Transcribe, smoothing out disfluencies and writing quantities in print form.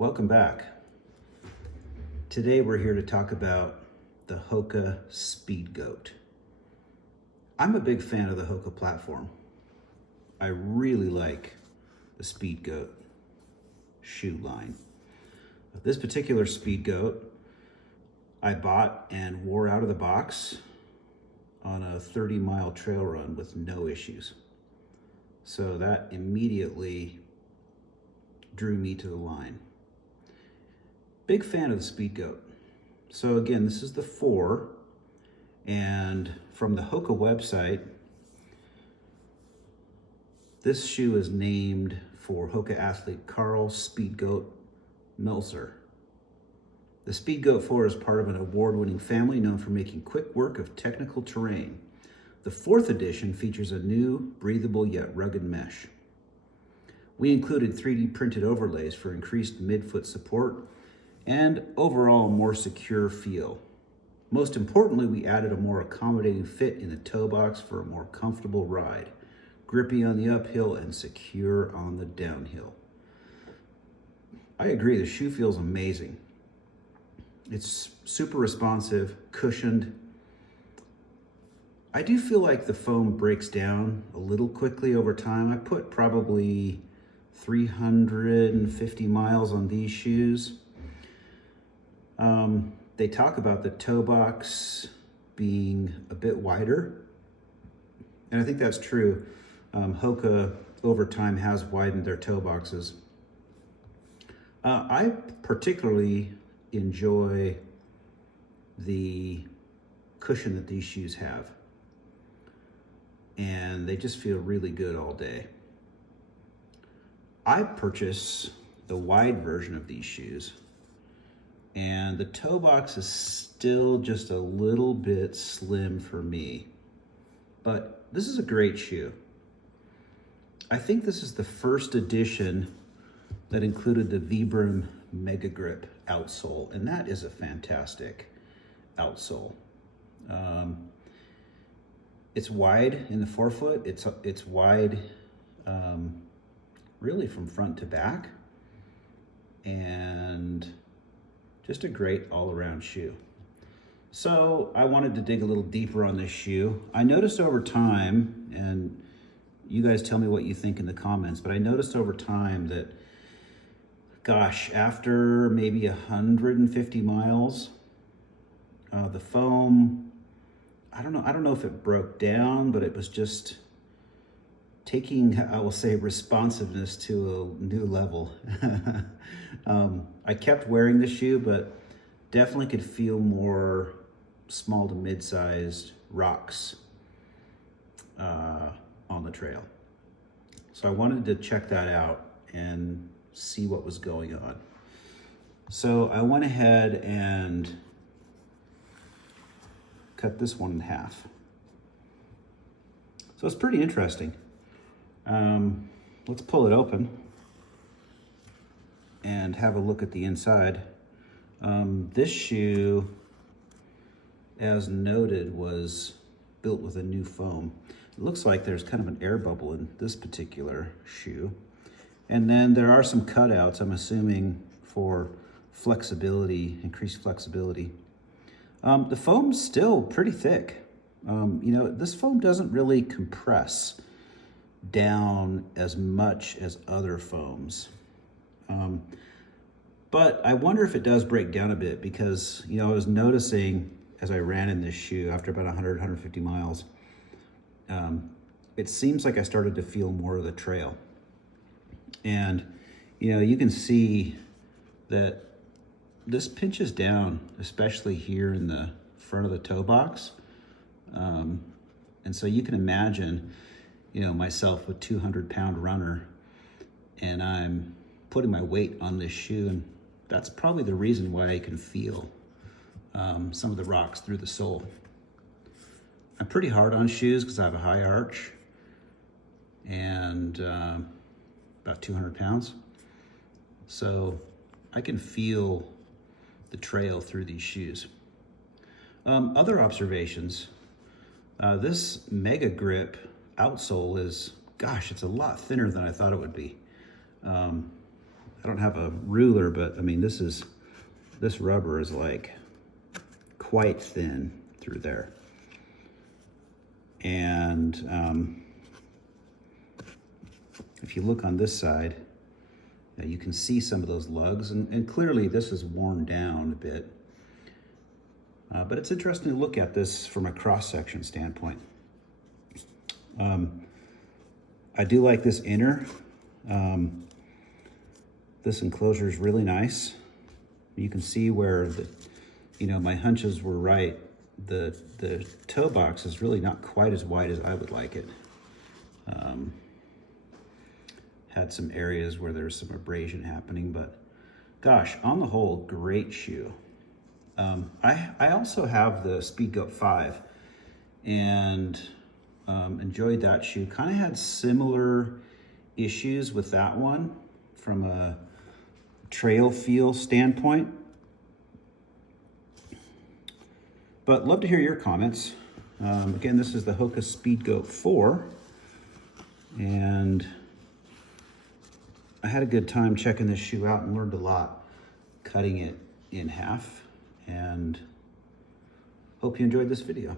Welcome back. Today we're here to talk about the Hoka Speedgoat. I'm a big fan of the Hoka platform. I really like the Speedgoat shoe line. This particular Speedgoat I bought and wore out of the box on a 30-mile trail run with no issues. So that immediately drew me to the line. Big fan of the Speedgoat. So again, this is the 4, and from the Hoka website, this shoe is named for Hoka athlete Carl Speedgoat Melzer. The Speedgoat 4 is part of an award-winning family known for making quick work of technical terrain. The 4th edition features a new, breathable yet rugged mesh. We included 3D printed overlays for increased midfoot support and overall more secure feel. Most importantly, we added a more accommodating fit in the toe box for a more comfortable ride, grippy on the uphill and secure on the downhill. I agree, the shoe feels amazing. It's super responsive, cushioned. I do feel like the foam breaks down a little quickly over time. I put probably 350 miles on these shoes. They talk about the toe box being a bit wider, and I think that's true. Hoka over time has widened their toe boxes. I particularly enjoy the cushion that these shoes have, and they just feel really good all day. I purchased the wide version of these shoes, and the toe box is still just a little bit slim for me, but this is a great shoe. I think this is the first edition that included the Vibram Mega Grip outsole, and that is a fantastic outsole. It's wide in the forefoot. It's wide really from front to back, and just a great all-around shoe. So I wanted to dig a little deeper on this shoe. I noticed over time, and you guys tell me what you think in the comments, but I noticed over time that, gosh, after maybe 150 miles, the foam, I don't know if it broke down, but it was just taking, I will say, responsiveness to a new level. I kept wearing the shoe, but definitely could feel more small to mid-sized rocks on the trail. So I wanted to check that out and see what was going on. So I went ahead and cut this one in half. So it's pretty interesting. Let's pull it open and have a look at the inside. This shoe, as noted, was built with a new foam. It looks like there's kind of an air bubble in this particular shoe. And then there are some cutouts, I'm assuming, for flexibility, increased flexibility. The foam's still pretty thick. This foam doesn't really compress down as much as other foams. But I wonder if it does break down a bit, because, I was noticing as I ran in this shoe after about 100, 150 miles, it seems like I started to feel more of the trail. And, you can see that this pinches down, especially here in the front of the toe box. And so you can imagine, myself a 200-pound runner, and I'm putting my weight on this shoe, and that's probably the reason why I can feel some of the rocks through the sole. I'm pretty hard on shoes because I have a high arch and about 200 pounds. So I can feel the trail through these shoes. Other observations, this Mega Grip outsole is, gosh, it's a lot thinner than I thought it would be. I don't have a ruler, but I mean, this rubber is like quite thin through there. And if you look on this side, you can see some of those lugs, and clearly this is worn down a bit. But it's interesting to look at this from a cross-section standpoint. I do like this inner. This enclosure is really nice. You can see where my hunches were right. The toe box is really not quite as wide as I would like it. Had some areas where there's some abrasion happening, but gosh, on the whole, great shoe. I also have the Speedgoat 5 and enjoyed that shoe. Kind of had similar issues with that one from a trail feel standpoint. But love to hear your comments. Again, this is the Hoka Speedgoat 4, and I had a good time checking this shoe out and learned a lot cutting it in half, and hope you enjoyed this video.